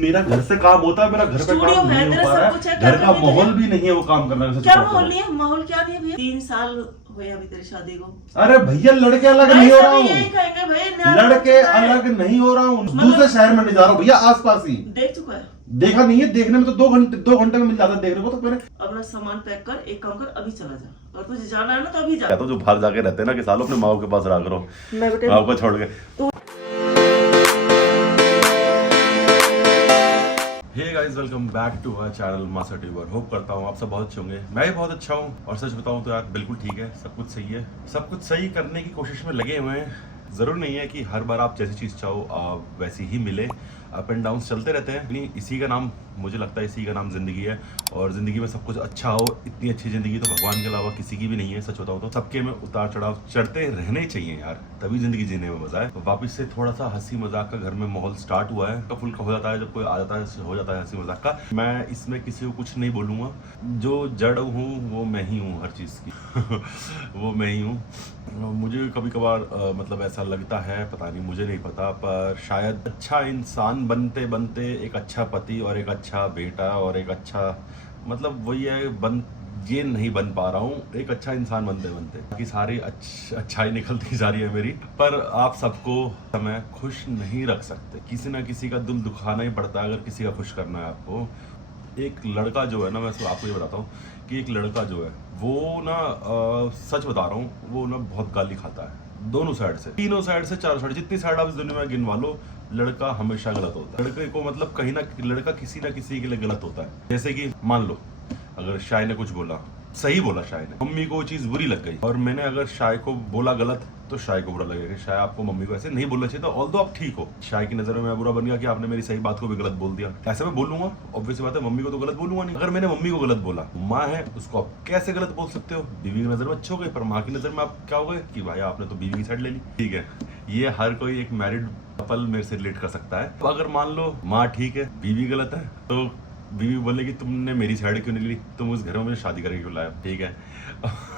मेरा घर से काम होता है, मेरा घर पे काम नहीं हो पा रहा है, घर का माहौल भी नहीं है वो काम करने का। क्या माहौल नहीं है? माहौल क्या नहीं है भैया? 3 साल हुए अभी तेरी शादी को। अरे भैया लड़के अलग नहीं हो रहा हूँ, भैया लड़के अलग नहीं हो रहा हूँ, दूसरे शहर में नहीं जा रहा हूँ भैया, आसपास ही। देख चुका है? देखा नहीं है, देखने में तो 2 घंटे में मिल जाता है देखने को। तो मैंने अपना सामान पैक कर, एक काम कर, अभी चला जा। और तुझे जाना है ना तो अभी जा। तो जो बाहर जाके रहते हैं ना कि सालों अपने माँ के पास रहा करो, मैं बेटे माँ को छोड़ के। Hey guys, welcome back to our channel master tuber. Hope करता हूँ आप सब बहुत अच्छे होंगे। मैं भी बहुत अच्छा हूँ और सच बताऊँ तो यार बिल्कुल ठीक है, सब कुछ सही है, सब कुछ सही करने की कोशिश में लगे हुए हैं। ज़रूर नहीं है कि हर बार आप जैसी चीज़ चाहो वैसी ही मिले, अप एंड डाउन चलते रहते हैं। नहीं, इसी का नाम, मुझे लगता है इसी का नाम ज़िंदगी है। और ज़िंदगी में सब कुछ अच्छा हो, इतनी अच्छी ज़िंदगी तो भगवान के अलावा किसी की भी नहीं है। सच बताओ तो सबके में उतार चढ़ाव चढ़ते रहने चाहिए यार, तभी ज़िंदगी जीने में मज़ा है। तो वापस से थोड़ा सा हंसी मजाक का घर में माहौल स्टार्ट हुआ है, फुल का हो जाता है जब कोई आ जाता है, हो जाता है हंसी मजाक का। मैं इसमें किसी को कुछ नहीं बोलूँगा, जो जड़ हूँ वो मैं ही हूँ हर चीज़ की वो मैं ही हूँ। मुझे कभी कभार मतलब ऐसा लगता है, पता नहीं, मुझे नहीं पता, पर शायद अच्छा इंसान बनते बनते एक अच्छा पति और एक अच्छा बेटा और एक अच्छा, मतलब वही है, ये नहीं बन पा रहा हूँ एक अच्छा इंसान बनते बनते। बाकी सारी अच्छाई निकलती जा रही है मेरी, पर आप सबको समय खुश नहीं रख सकते। किसी ना किसी का दिल दुखाना ही पड़ता है अगर किसी का खुश करना है आपको। एक लड़का जो है ना, मैं आपको ये बताता हूँ कि एक लड़का जो है वो ना सच बता रहा हूँ, वो ना बहुत गाली खाता है, दोनों साइड से, तीनों साइड से, चारों साइड, जितनी साइड आप इस दुनिया में गिनवा लो, लड़का हमेशा गलत होता है। लड़के को मतलब कहीं ना लड़का किसी ना किसी के लिए गलत होता है। जैसे कि मान लो अगर शाय ने कुछ बोला, सही बोला शाय ने, मम्मी को वो चीज बुरी लग गई, और मैंने अगर शाय को बोला गलत तो शाय को बुरा लगेगा। शाय आपको मम्मी को ऐसे नहीं बोलना चाहिए था, ऑल्दो आप ठीक हो, शाय की नजर में मैं बुरा बन गया कि आपने मेरी सही बात को भी गलत बोल दिया। ऐसे मैं बोलूंगा, ऑब्वियस बात है, मम्मी को तो गलत बोलूंगा नहीं। अगर मैंने मम्मी को गलत बोला, माँ है, उसको आप कैसे गलत बोल सकते हो? बीवी की नजर में अच्छे हो गए, पर माँ की नजर में आप क्या हो गए कि भाई आपने तो बीवी की साइड ले ली। ठीक है, ये हर कोई एक मैरिड कपल मेरे से रिलेट कर सकता है। अगर मान लो माँ ठीक है, बीवी गलत है, तो बीवी बोलेगी तुमने मेरी साइड क्यों नहीं ली, तुम उस घर में मुझे शादी करके क्यों लाया? ठीक है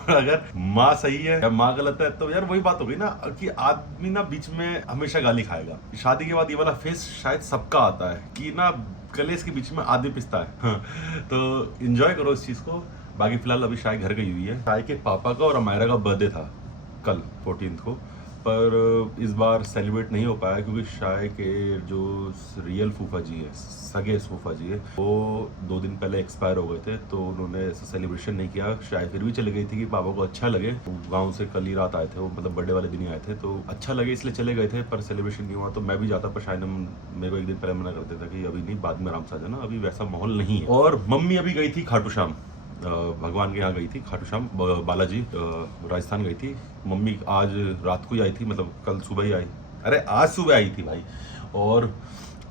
अगर माँ सही है या माँ गलत है, तो यार वही बात हो गई ना कि आदमी ना बीच में हमेशा गाली खाएगा। शादी के बाद ये वाला फेस शायद सबका आता है कि ना कलेश के बीच में आदमी पिसता है तो एंजॉय करो इस चीज को। बाकी फिलहाल अभी शाय घर गई हुई है। शाय के पापा का और अमायरा का बर्थडे था कल 14 को, पर इस बार सेलिब्रेट नहीं हो पाया क्योंकि शाय के जो रियल फूफा जी है, सगे फूफा जी है, वो 2 दिन पहले एक्सपायर हो गए थे, तो उन्होंने ऐसा सेलिब्रेशन नहीं किया। शाय फिर भी चले गई थी कि पापा को अच्छा लगे, गांव से कल ही रात आए थे वो, मतलब बर्थडे वाले दिन ही आए थे, तो अच्छा लगे इसलिए चले गए थे, पर सेलिब्रेशन नहीं हुआ। तो मैं भी जाता, पर शायद मेरे को एक दिन पहले मना करते थे कि अभी नहीं, बाद में आराम से आ जाना, अभी वैसा माहौल नहीं है। और मम्मी अभी गई थी खाटू श्याम, भगवान के यहाँ गई थी, खाटू श्याम बालाजी, राजस्थान गई थी। मम्मी आज रात को ही आई थी, मतलब कल सुबह ही आई, अरे आज सुबह आई थी भाई। और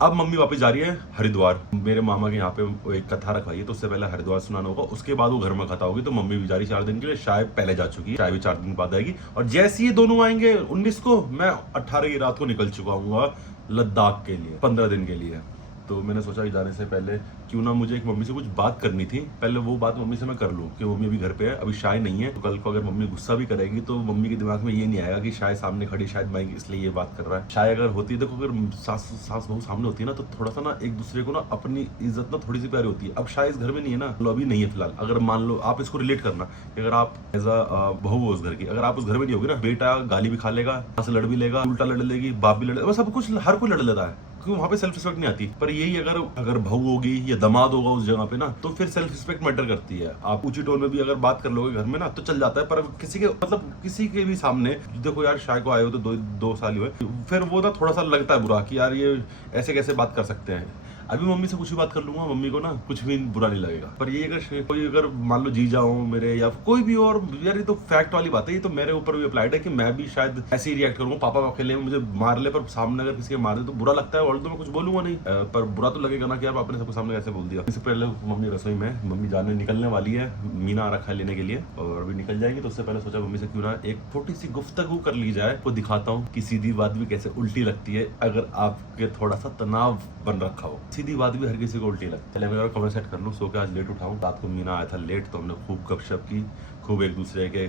अब मम्मी वापस जा रही है हरिद्वार, मेरे मामा के यहाँ पे एक कथा रखवाई है, तो उससे पहले हरिद्वार सुनाना होगा, उसके बाद वो घर में कथा होगी। तो मम्मी भी जा रही 4 दिन के लिए, शायद पहले जा चुकी है, शायद भी 4 दिन बाद आएगी। और जैसे ये दोनों आएंगे 19 को, मैं 18 की रात को निकल चुका हूँ लद्दाख के लिए 15 दिन के लिए। तो मैंने सोचा कि जाने से पहले क्यों ना मुझे एक मम्मी से कुछ बात करनी थी, पहले वो बात मम्मी से मैं कर लूँ कि मम्मी अभी घर पे है, अभी शाय नहीं है। तो कल को अगर मम्मी गुस्सा भी करेगी तो मम्मी के दिमाग में ये नहीं आएगा कि शाय सामने खड़ी, शायद मैं इसलिए ये बात कर रहा है। शाय अगर होती है, देखो अगर सास बहू सामने होती है ना, तो थोड़ा सा ना एक दूसरे को ना अपनी इज्जत ना थोड़ी सी प्यारी होती है। अब शाय इस घर में नहीं है ना, अभी नहीं है फिलहाल। अगर मान लो आप इसको रिलेट करना, अगर आप एज अ बहू हो उस घर की, अगर आप उस घर में नहीं होगी ना, बेटा गाली भी खा लेगा, लड़ भी लेगा, उल्टा लड़ लेगी, बाप भी लड़, सब कुछ हर कोई लड़ लेता है क्योंकि वहाँ पे सेल्फ रिस्पेक्ट नहीं आती। पर यही अगर बहू होगी या दामाद होगा उस जगह पे ना, तो फिर सेल्फ रिस्पेक्ट मैटर करती है। आप ऊंची टोन में भी अगर बात कर लोगे घर में ना, तो चल जाता है। पर किसी के मतलब किसी के भी सामने, देखो यार शाय को आए हो तो 2 साल हुए, फिर वो ना थोड़ा सा लगता है बुरा कि यार ये ऐसे कैसे बात कर सकते हैं। अभी मम्मी से कुछ भी बात कर लूंगा, मम्मी को ना कुछ भी बुरा नहीं लगेगा। पर ये अगर कोई अगर मान लो जीजा हो मेरे या कोई भी, और यार ये तो फैक्ट वाली बात है, ये तो मेरे ऊपर भी अप्लाइड है कि मैं भी शायद ऐसे ही रिएक्ट करूंगा। पापा अकेले में मुझे मार ले, पर सामने अगर किसी के मार दे तो बुरा लगता है, और तो मैं कुछ बोलूंगा नहीं, पर बुरा तो लगेगा ना कि यार पापा ने सबको सामने ऐसे बोल दिया। इससे पहले मम्मी रसोई में, मम्मी जाने निकलने वाली है, मीना आ रखा है लेने के लिए, और अभी निकल जाएगी। तो उससे पहले सोचा मम्मी से क्यों ना एक छोटी सी गुफ्तगू कर ली जाए, को दिखाता हूँ कि सीधी बात भी कैसे उल्टी लगती है अगर आपके थोड़ा सा तनाव बन रखा हो। सीधी बात भी हर किसी को उल्टी लगती है। चले मैं और कमर सेट कर लूँ, सो के आज लेट उठाऊँ। रात को मीना आया था लेट, तो हमने खूब गपशप की, खूब एक दूसरे के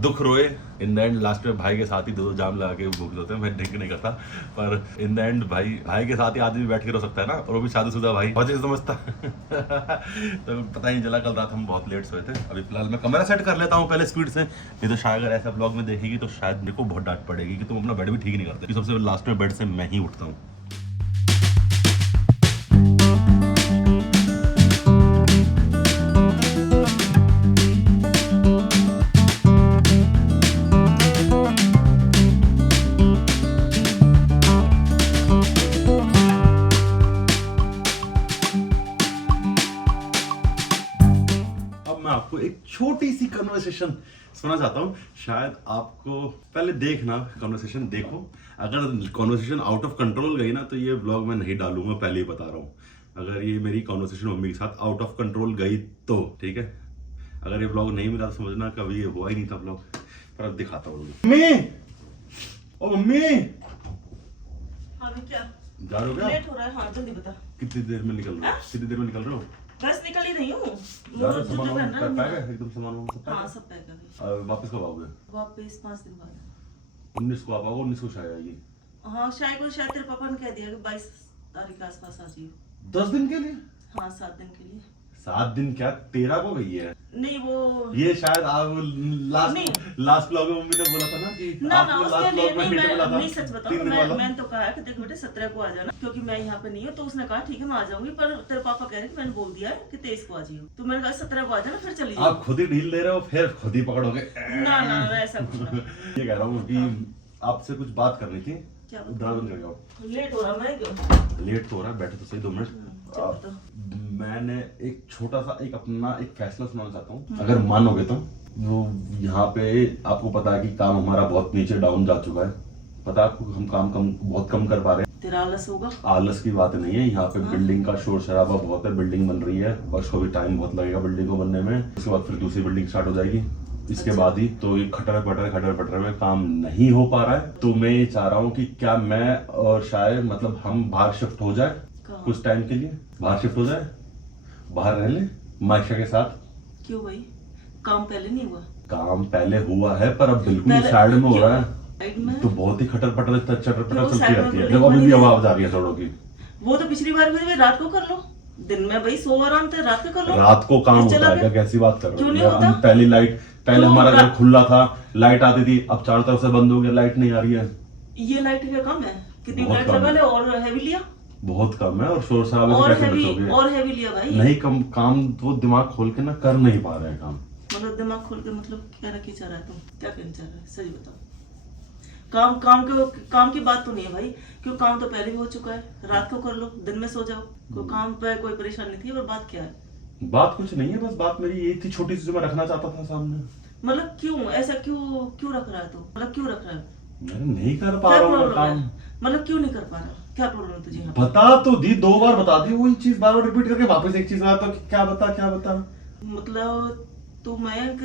दुख रोए। इन द एंड लास्ट में भाई के साथ ही दो जाम लगा के भूख होते हैं। मैं ड्रिंक नहीं करता, पर इन द एंड भाई के साथ ही आदमी बैठ के रो सकता है ना, और वो भी शादीशुदा भाई, बहुत चीज समझता। तो पता ही नहीं चला, कल रात हम बहुत लेट सोए थे। अभी फिलहाल मैं कमरा सेट कर लेता हूँ पहले स्पीड से, नहीं तो शायद अगर ऐसा ब्लॉग में देखेगी तो शायद मेरे को बहुत डांट पड़ेगी कि तुम अपना बेड भी ठीक नहीं करते। सबसे लास्ट में बेड से मैं ही उठता हूँ। आपको एक छोटी सी कन्वर्सेशन सुना चाहता हूँ, शायद आपको पहले देखना, कन्वर्सेशन देखो। अगर कन्वर्सेशन आउट ऑफ कंट्रोल गई ना तो ये व्लॉग मैं नहीं डालूंगा, पहले ही बता रहा हूँ। अगर ये मेरी कन्वर्सेशन मम्मी के साथ आउट ऑफ कंट्रोल गई तो ठीक है, अगर ये व्लॉग नहीं मिला तो समझना कभी ये हुआ ही नहीं था व्लॉग। पर अब दिखाता हूँ। मम्मी, ओ मम्मी, अभी क्या जा रहे हो क्या? लेट हो रहा है। हाँ जल्दी बता। कितनी देर में निकल रहे हो? कितनी देर में निकल रहे हो? बस निकल ही रही हूँ। सामान पैक है एकदम, सामान सब हाँ सब पैक है। वापस कब आओगे? वापस 5 दिन बाद। 19 को आप आओगे? 19 को शायद आएगी। हाँ शायद तेरे पापा ने कह दिया कि 22 तारीख के आसपास आ जाइए। 10 दिन के लिए? हाँ 7 दिन के लिए। 7 दिन क्या, 13 को गई है? नहीं वो ये शायद आप लास्ट ब्लॉग में मम्मी ने बोला था ना कि ना आपको उसके लास्ट लिए ब्लॉग में नहीं, हिट मिला था। मैं नहीं सच बताऊं, 3 दिन वाला। मैंने तो कहा कि देख बेटे 17 को आ जाना, क्योंकि मैं यहाँ पे नहीं हूँ। तो उसने कहा ठीक है मैं आ जाऊंगी, पर तेरे पापा कह रहे हैं, मैंने बोल दिया है कि 23 को आ जाइए। तो मैंने कहा 17 को आ जाना, फिर चली आप खुद ही ढील दे रहे हो, फिर खुद ही पकड़ोगे। ना ऐसा कुछ ना। ये कह रहा हूँ कि आपसे कुछ बात करनी थी। क्या दरवाजा बंद करके आओ। लेट हो रहा मैं क्यों? लेट तो हो रहा है, बैठो तो सही 2 मिनट। मैंने एक छोटा सा अपना एक फैसला सुनाना चाहता हूँ, अगर मानोगे तो। वो यहाँ पे आपको पता है कि काम हमारा बहुत नीचे डाउन जा चुका है। पता है आपको, हम काम बहुत कम कर पा रहे हैं। तेरा आलस होगा? आलस की बात नहीं है, यहाँ पे बिल्डिंग का शोर शराबा बहुत है, बिल्डिंग बन रही है और उसको भी टाइम बहुत लगेगा बिल्डिंग को बनने में। उसके बाद फिर दूसरी बिल्डिंग स्टार्ट हो जाएगी, इसके बाद ही। तो ये खटर पटर में काम नहीं हो पा रहा है। तो मैं ये चाह रहा हूँ कि क्या मैं और शायद मतलब हम बाहर शिफ्ट हो जाए कुछ टाइम के लिए, बाहर शिफ्ट हो जाए, बाहर रह ले मायशा के साथ। क्यों भाई, काम पहले नहीं हुआ? काम पहले हुआ है, पर अब बिल्कुल साइड में हो रहा है। साइड में तो बहुत ही खटर पटर चलती रहती है। में जब अभी भी आवाज आ रही है सड़कों की। वो तो पिछली बार भी रात को कर लो, दिन में भाई सो आराम से, रात को कर लो। रात को काम होता है क्या? कैसी बात कर क्यों रहे नहीं हो? होता? पहले हमारा घर खुला था, लाइट आती थी, अब चारों तरफ से बंद हो गया, लाइट नहीं आ रही है। ये लाइट का कम है? कितनी बहुत लाइट कम लगा है। ले, और हैवी लिया? बहुत कम है, और शोर शराबे से कैसे बचोगे? और हैवी लिया भाई? नहीं, कम काम वो दिमाग खोल के ना कर नहीं पा रहे हैं काम। मतलब दिमाग खोल के मतलब क्या रखी चाह रहा है तुम? क्या कहना चाह रहा है सही बताओ। काम की बात तो नहीं है भाई, क्यों? काम तो पहले भी हो चुका है। रात को कर लो, दिन में सो जाओ, कोई काम पे कोई परेशानी नहीं थी। और बात क्या है? बात कुछ नहीं है, बस बात मेरी यही थी छोटी सी जो मैं रखना चाहता था सामने। मतलब क्यों ऐसा, क्यों रख रहा है तू? मतलब क्यों रख रहा है? मैं नहीं कर पा रहा हूँ काम। मतलब क्यों नहीं कर पा रहा? क्या प्रॉब्लम है तुझे यहाँ? बता तो दी, 2 बार बता दी, वही चीज बार बार रिपीट करके वापस एक चीज बता। तो क्या बता? मतलब तू मयंक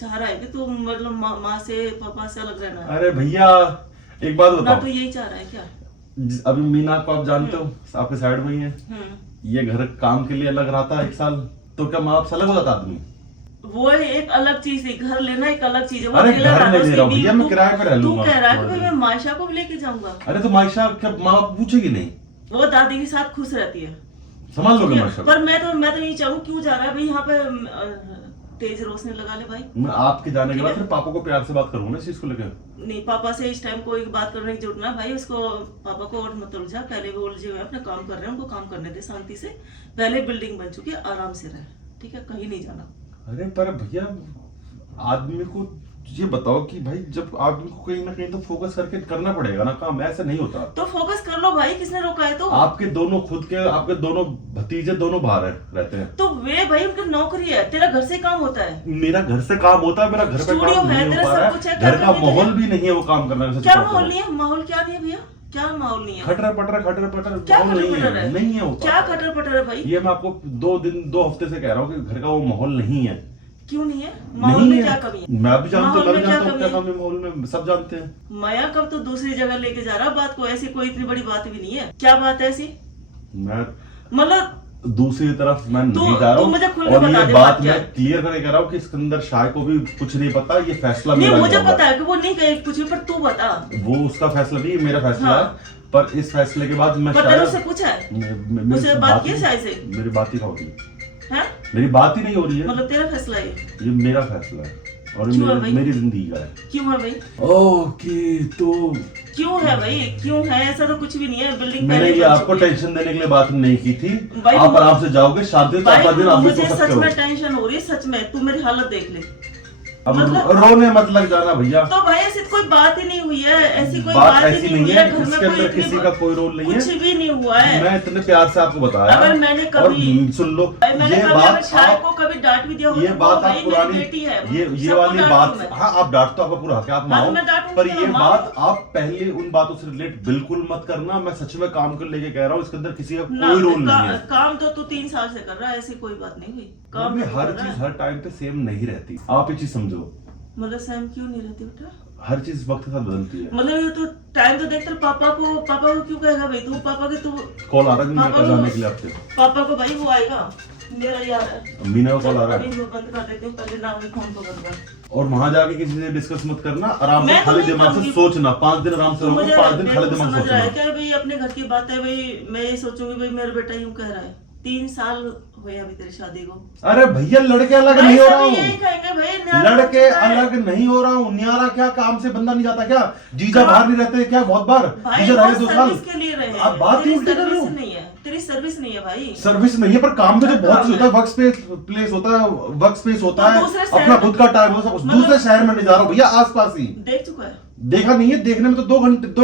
चाह रहा है कि तू मतलब माँ से पापा से अलग रहना है? अरे भैया एक बात ना बताओ, तो यही चाह रहा है क्या? अभी मीना को आप जानते हो, आपके साइड में ही है। ये घर काम के लिए अलग रहता है 1 साल, तो क्या माँ बाप से अलग हो जाता आदमी? वो एक अलग चीज है, घर लेना एक अलग चीज है। वो अरे अकेला घर रहना, नहीं ले उसकी रहा हूँ भैया, बीवी मैं किराए पे रह तू लूंगा। कह रहा है कि भाई मैं मायशा को भी लेके जाऊंगा। अरे तो मायशा क्या माँ बाप पूछेगी नहीं? वो दादी के साथ खुश रहती है, संभाल लोगे मायशा को? पर मैं तो यही चाहूँ, क्यों जा रहा है भाई यहाँ पे? तेज रोशनी लगा ले भाई। मैं आपके जाने के बाद फिर पापा को प्यार से बात करूंगा इस चीज को लेकर। नहीं, पापा से इस टाइम कोई बात करने की जरूरत ना भाई। उसको पापा को और मत उलझा, पहले वो उलझे हुए अपने काम कर रहे हैं, उनको काम करने दे शांति से। पहले बिल्डिंग बन चुकी है, आराम से रहे, ठीक है? कहीं नहीं जाना। अरे पर भैया आदमी को ये बताओ कि भाई जब आदमी को कहीं ना कहीं तो फोकस करके करना पड़ेगा ना काम, ऐसे नहीं होता। तो फोकस कर लो भाई, किसने रोका है? तो आपके दोनों भतीजे दोनों बाहर रहते हैं। तो वे भाई उनकी नौकरी है, तेरा घर से काम होता है। मेरा घर से काम होता है, मेरा घर पे स्टूडियो काम है, नहीं हो तेरा पा रहा सब कुछ है, है। क्या घर का करने माहौल तुझे? भी नहीं है वो काम करने का। क्या माहौल नहीं है? माहौल क्या नहीं है भैया? क्या माहौल नहीं है? खटर पटर क्या माहौल खटर पटर है? नहीं है वो। क्या खटर पटर है भाई? ये मैं आपको 2 हफ्ते से कह रहा हूँ कि घर का वो माहौल नहीं है। क्यों नहीं है? माहौल नहीं में है। क्या कमी है? मैं भी जानता हूँ, माहौल में क्या क्या कमी है? कमी है माहौल में, सब जानते हैं। माया कब तो दूसरी जगह लेके जा रहा बात को, ऐसी कोई इतनी बड़ी बात भी नहीं है। क्या बात है ऐसी? मैं मतलब दूसरी तरफ मैं नहीं जा रहा तू हूँ, मुझे खुल के और बता ये दे बात बात क्या मैं है। क्लियर करके कह रहा हूँ कि इसके अंदर शाय को भी कुछ नहीं पता, ये फैसला नहीं मेरा मुझे होगा। पता है कि वो नहीं कहे कुछ भी, पर तू बता। वो उसका फैसला नहीं, मेरा फैसला हाँ। है। पर इस फैसले के बाद मैं पर शायद तेरे से पूछा है, मेरी उससे बात की है शायद से? मेरी बात ही नहीं हो रही है, हैं? मेरी बात ही नहीं हो रही है। मतलब तेरा फैसला है ये मेरा फैसला है और क्यों है भाई? मेरी जिंदगी का है। क्यों है भाई? ओके तो क्यों है भाई, क्यों है? ऐसा तो कुछ भी नहीं है, बिल्डिंग मैंने पहले ये बन आपको चुकी है। टेंशन देने के लिए बात नहीं की थी। भाई, आप आराम से जाओगे, शादी भाई, 4-5 दिन आप भी मुझे सो सकते सच हो। में टेंशन हो रही है, सच में। तू मेरी हालत देख ले। अब मतलब- रोने मत लग जाना भैया। तो भाई ऐसी कोई बात ही नहीं हुई है, ऐसी कोई बात बात ही ऐसी नहीं हुई नहीं है, है, घर में इसके कोई अंदर इतनी किसी का कोई रोल नहीं है। कुछ भी नहीं हुआ है। मैं इतने प्यार से आपको बताया। अगर मैंने कभी- और सुन लो, मैंने ये कभी बात अगर शायद आप को कभी डांट भी दिया हो ये तो बात वो आप भाई मेरी पुरानी बेटी है, ये सबको वाली डांटूं बात, मैं। हाँ आप डांट तो आपका पूरा हक है, आप हाँ, माओ, तो मैं डांटूंगी पर तो ये मैं माऊं। बात आप पहले उन बातों से रिलेट बिल्कुल मत करना। मैं सच में काम को लेके कह रहा हूँ, इसके अंदर किसी का ना, कोई रोल नहीं है। काम तो तू 3 साल से कर रहा है, ऐसी कोई बात नहीं हुई। काम मम्मी, तो हर कर रहा चीज है। हर टाइम पे सेम नहीं रहती, आप ये चीज समझो। मतलब सैम क्यों नहीं रहती बेटा? हर चीज वक्त के साथ बदलती है। मतलब ये तो टाइम तो देखते पापा को क्यों कहेगा भाई? तू पापा के तू कॉल आ रहा है पापा मेरे को- जाने के लिए आपसे। पापा को भाई वो आएगा, मेरा यार है। मीना का कॉल आ रहा अभी है। मैं बंद कर देती हूँ, पहले ना अपने फोन को बंद कर। और वहां जाके किसी से डिस्कस मत करना, आराम से मैं तो खाली नहीं दिमाग से करूंगी। सोचना। 5 दिन आराम से तो रहोगे, मुझे 5 दिन खाली देखो दिमाग से समझ रहा है सोचना। क्या भाई? अपने घर की बात है भाई, मैं ये सोचूंगी भाई मेरा बेटा यूं कह रहा है। 3 साल हुए अभी तेरी शादी को। अरे भैया, लड़के अलग भाई नहीं हो रहा सभी हूँ, यही कहेंगे भाई, न्यारा लड़के हो चुका है। अलग नहीं हो रहा हूँ। न्यारा क्या, काम से बंदा नहीं जाता क्या? जीजा हाँ। बाहर नहीं रहते क्या? बहुत बार भाई जीजा वो रहे 2 साल। सर्विस के लिए रहे हैं। आप बात ही तेरी उल्टी कर रहे सर्विस हो। नहीं है, तेरी सर्विस नहीं है भाई। सर्विस नहीं है, पर काम तो जो बहुत काम चीज होता है, वर्क स्पेस प्लेस होता है, वर्क स्पेस होता तो है, दूसरे शहर अपना में- खुद का टाइम होता है। मतलब- दूसरे शहर में नहीं जा रहा हूँ भैया, आसपास ही। देख चुका है। देखा नहीं है, देखने में तो 2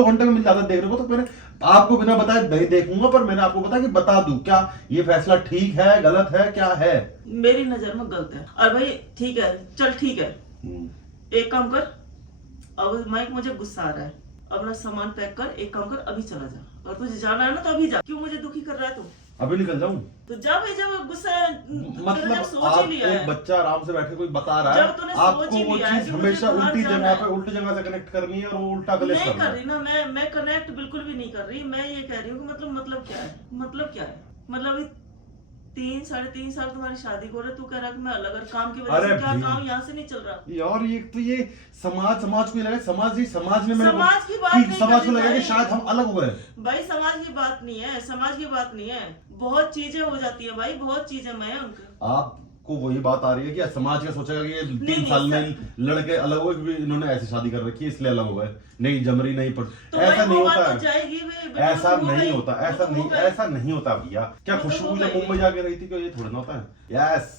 घंटे में मिल जाता है देखने को। तो मैंने आपको बिना बताए नहीं देखूंगा, पर मैंने आपको बताया कि बता दूं क्या ये फैसला ठीक है, गलत है, क्या है। मेरी नजर में गलत है। और भाई ठीक है, चल ठीक है, एक काम कर। अब माइक मुझे गुस्सा आ रहा है, अपना सामान पैक कर, एक काम कर, अभी चला जा। और तुझे जाना है ना तो अभी जा। क्यों मुझे दुखी कर रहा है तू? अभी निकल जाऊं? तो जा भाई, जब गुस्सा मतलब जब सोच आप ही लिया एक है। बच्चा आराम से बैठे कोई बता रहा है, जब तूने सोच आपको ही वो लिया है चीज कि मुझे हमेशा बाहर उल्टी जाना जगह है। पे, उल्टी जगह से कनेक्ट करनी है और वो उल्टा कलेश नहीं करना कर है। रही ना, मैं कनेक्ट बिल्कुल भी नहीं कर रही। मैं ये कह रही हूँ कि मतलब क्या है? मतलब क्या है? मतलब 3-3.5 साल तुम्हारी शादी को रहे, तू कह रहा कि मैं अलग, और काम की वजह अरे से क्या भाई। काम यहाँ से नहीं चल रहा? यार ये तो ये समाज को ये लगा, समाज ने मेरे समाज की बात कि नहीं समाज कर को रही लगा कि भाई। शायद हम अलग हो गए। भाई समाज की बात नहीं है, समाज की बात नहीं है। बहुत चीजें हो जाती है भाई, बहुत चीजें मैं उनके। आपको वही बात आ रही है कि समाज क्या सोचेगा कि ये 3 नहीं, साल में सर। लड़के अलग हो गए, इन्होंने ऐसी शादी कर रखी है इसलिए अलग हो गए, नहीं जम रही, नहीं पड़। तो ऐसा भाई नहीं वो होता बात है, तो जाएगी भाई, बेटा, ऐसा वो हो नहीं गई। होता, ऐसा वो तो नहीं, हो गई। ऐसा नहीं होता भैया। क्या वो तो खुशबू हो जब गई। मुंबई जाके रही थी, क्या ये थोड़ा ना होता है? यस।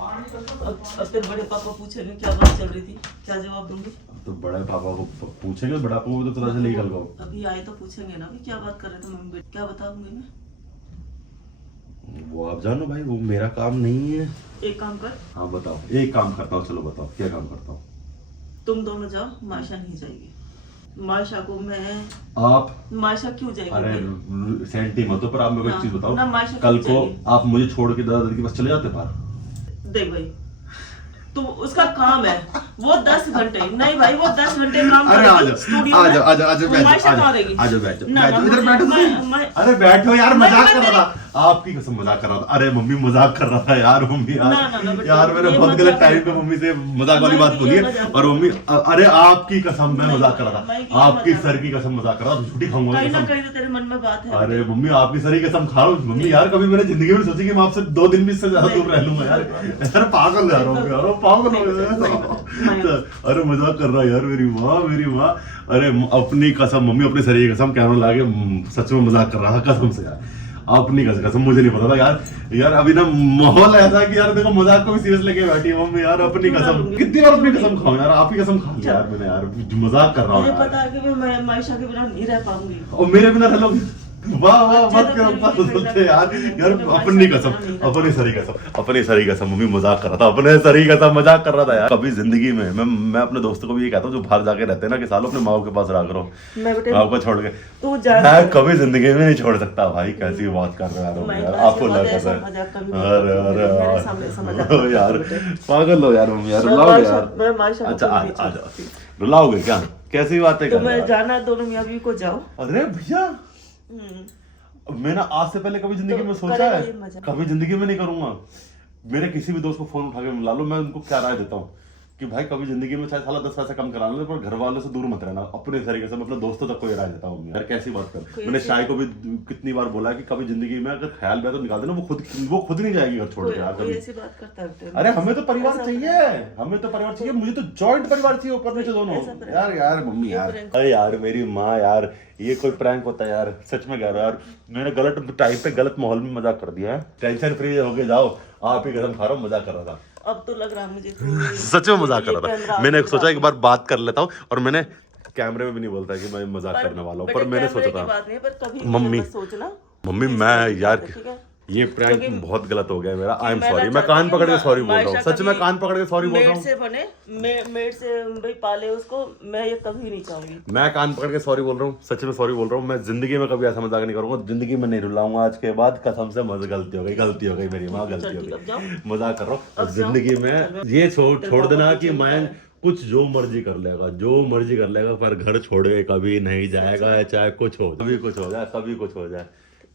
अब तेरे बड़े पापा पूछेंगे क्या बात चल रही थी, क्या जवाब दूंगी? तो बड़े पापा को पूछेंगे, बड़ा पापा को तो पता चलेगी कल को। अभी आए तो पूछेंगे ना कि क्या बात कर रहे थे मम्मी बेटे, क्या बताऊंगी मैं? वो आप जानो भाई, वो मेरा काम नहीं है। एक काम कर, हाँ बताओ, एक काम करता हूँ, चलो बताओ क्या काम करता हूँ। तुम दोनों जाओ, मायशा नहीं जाएगी। मायशा को मैं, आप मायशा क्यों जाएगी? अरे भाई? सेंटी मत हो, पर आप मेरे को एक हाँ, चीज बताओ, ना, मायशा कल क्यों को जाएगी? आप मुझे छोड़ के दादा दादी के पास चले जाते बाहर? देख भाई, तो उसका काम है वो 10 घंटे, नहीं भाई वो 10 घंटे काम अरे करेगी आजा स्टूडियो में। आजा आजा आजा वो बैठो, मायशा कहाँ आजा रहेगी? आजा बैठो ना, बैठो, ना, इधर बैठो मैं- अरे बैठो यार, मजाक मैं- कर रहा था, आपकी कसम मजाक कर रहा था। अरे मम्मी मजाक कर रहा था यार, मम्मी यार, ना, ना, बेटा, यार मैंने ये बहुत गलत मजाक टाइम नहीं पे है। मम्मी से मजाक वाली मैं बात ये बोली है। मजाक और मम्मी अरे आपकी कसम मैं नहीं, मजाक कर रहा मैं था, ये आपकी मजाक- सर की कसम मजाक कर रहा था, झूठी खाऊंगा कहीं ना कसम। कहीं तो तेरे मन में बात है। अरे मम्मी आपकी सर की कसम खा रहा हूँ मम्मी यार, कभी मैंने जिंदगी में सोची कि मैं आपसे 2 दिन भी इससे ज्यादा दूर रह लूंगा यार। यार पागल यार, यार पागल हो गया। अरे मजाक कर रहा है यार, मेरी माँ। अरे अपनी कसम मम्मी, अपनी सर की कसम, कैमरा लाके सच में मजाक कर रहा है कसम से यार, अपनी कसम मुझे नहीं पता था यार अभी ना माहौल ऐसा है कि यार देखो मजाक को भी सीरियस लेके बैठी है मम्मी यार। अपनी कसम कितनी बार अपनी कसम खाऊं यार, आपकी कसम खा ली यार मैंने यार, मजाक कर रहा हूँ मुझे यार। पता है कि मैं मायशा के बिना नहीं रह पाऊंगी। और मेरे बिना रह लोगे? वाह मत करो यार अपनी कसम, अपनी सरी कसम मम्मी मजाक कर रहा था, अपने सरी कसम मजाक कर रहा था यार। कभी जिंदगी में मैं अपने दोस्तों को भी ये कहता हूँ जो बाहर जाके रहते हैं ना कि सालों अपने माँ के पास रहा करो, मैं बेटे माँ को छोड़ के। तू जा, मैं कभी जिंदगी में नहीं छोड़ सकता भाई, कैसी बात कर रहे हो यार, आपको लगा था। अरे यार पागल हो यार मम्मी यार, रुलाओगे यार? मैं मायशा को अच्छा कभी नहीं आ छोड़ती। जाओ, रुलाओगे क्या? कैसी बातें कर रहे तुम्हें हो? जाना है दोनों मियाँ बीवी को जाओ। अरे भैया मैंने आज से पहले कभी जिंदगी तो में सोचा करेगा है? ये मजा। कभी जिंदगी में नहीं करूंगा। मेरे किसी भी दोस्त को फोन उठा के मिला लो, मैं उनको क्या राय देता हूँ कि भाई कभी जिंदगी में चाहे साला 10 पैसा कम करा लो, पर घर वालों से दूर मत रहना, अपने तरीके से, मतलब दोस्तों तक कोई राय देता हूँ यार। कैसी बात कर, मैंने शाय को भी कितनी बार बोला कि कभी जिंदगी में अगर ख्याल में तो निकाल देना, वो खुद नहीं जाएगी घर छोड़ के यार कभी। ऐसी बात करता है। अरे हमें तो परिवार चाहिए, हमें तो परिवार चाहिए, मुझे तो जॉइंट परिवार चाहिए, ऊपर नीचे दोनों। यार मम्मी यार, अरे यार मेरी माँ यार, ये कोई प्रैंक होता है यार? सच में कह रहा यार, मैंने गलत टाइम पे गलत माहौल में मजाक कर दिया है। टेंशन फ्री होके जाओ, आप ही गरम खा रहा हूँ, मजाक कर रहा था। अब तो लग रहा है मुझे सच में मजाक कर रहा था। मैंने सोचा एक बार बात कर लेता हूँ, और मैंने कैमरे में भी नहीं बोलता कि मैं मजाक करने वाला हूँ, पर मैंने सोचा था मम्मी, सोचना मम्मी मैं यार ये प्रैंक बहुत गलत हो गया मेरा, आई एम सॉरी। मैं कान पकड़ के सॉरी बोल रहा हूँ, सच में कान पकड़ के सॉरी बोल रहा हूँ। से बने मेड से भाई पाले उसको, मैं ये कभी नहीं चाहूंगी। मैं कान पकड़ के सॉरी बोल रहा हूँ, सच में सॉरी बोल रहा हूँ। मैं जिंदगी में कभी ऐसा मजाक नहीं करूंगा, जिंदगी में नहीं रुलाऊंगा आज के बाद, कसम से। गलती हो गई मेरी माँ, गलती हो गई, मजाक कर रहा हूँ। अब जिंदगी में ये छोड़ देना कि मैं कुछ जो मर्जी कर लेगा, पर घर छोड़ के कभी नहीं जाएगा, चाहे कुछ हो, कभी कुछ हो जाए,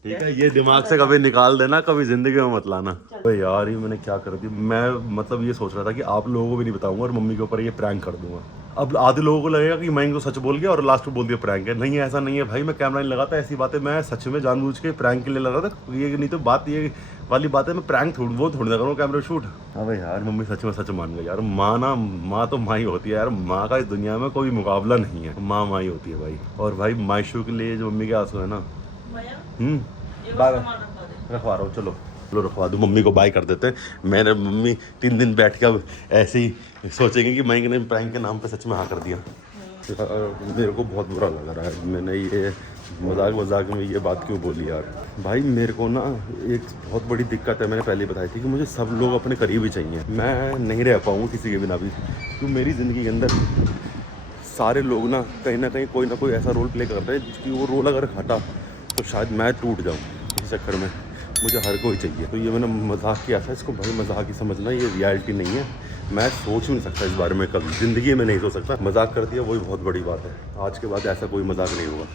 ठीक है? ये दिमाग से कभी निकाल देना, कभी जिंदगी में मत लाना। तो यार ये मैंने क्या कर दी, मैं मतलब ये सोच रहा था कि आप लोगों को भी नहीं बताऊंगा और मम्मी के ऊपर ये प्रैंक कर दूंगा। अब आधे लोगों को लगेगा कि मैं इनको सच बोल गया और लास्ट में बोल दिया प्रैंक है। नहीं, ऐसा नहीं है भाई, मैं कैमरा नहीं लगाता, ऐसी बातें मैं सच में जानबूझ के प्रैंक के लिए लगा था। ये नहीं तो बात ये वाली बात है, मैं प्रैंक वो थोड़ी ना करूँ कैमरा शूट। अबे यार मम्मी सच में सच मान गई यार। माँ तो माँ ही होती है यार, माँ का इस दुनिया में कोई मुकाबला नहीं है, माँ ही होती है भाई। और भाई मायशू के लिए जो मम्मी के आंसू है ना, रखवा रहा हूँ, चलो रखवा दो। मम्मी को बाय कर देते हैं। मैंने मम्मी 3 दिन बैठ के अब ऐसे ही सोचेंगे कि मैं ने प्रैंक के नाम पे सच में हाँ कर दिया। मेरे को बहुत बुरा लग रहा है, मैंने ये मजाक में ये बात क्यों बोली यार। भाई मेरे को ना एक बहुत बड़ी दिक्कत है, मैंने पहले ही बताई थी कि मुझे सब लोग अपने करीब ही चाहिए। मैं नहीं रह पाऊँगा किसी के बिना भी, क्योंकि मेरी ज़िंदगी के अंदर सारे लोग ना कहीं कोई ना कोई ऐसा रोल प्ले कर रहे हैं कि वो रोल अगर हटा तो शायद मैं टूट जाऊँ। इस चक्कर में मुझे हर कोई चाहिए। तो ये मैंने मजाक किया था, इसको भाई मजाक ही समझना, ये रियलिटी नहीं है। मैं सोच नहीं सकता इस बारे में, कभी ज़िंदगी में नहीं सोच सकता। मजाक कर दिया वही बहुत बड़ी बात है, आज के बाद ऐसा कोई मजाक नहीं होगा।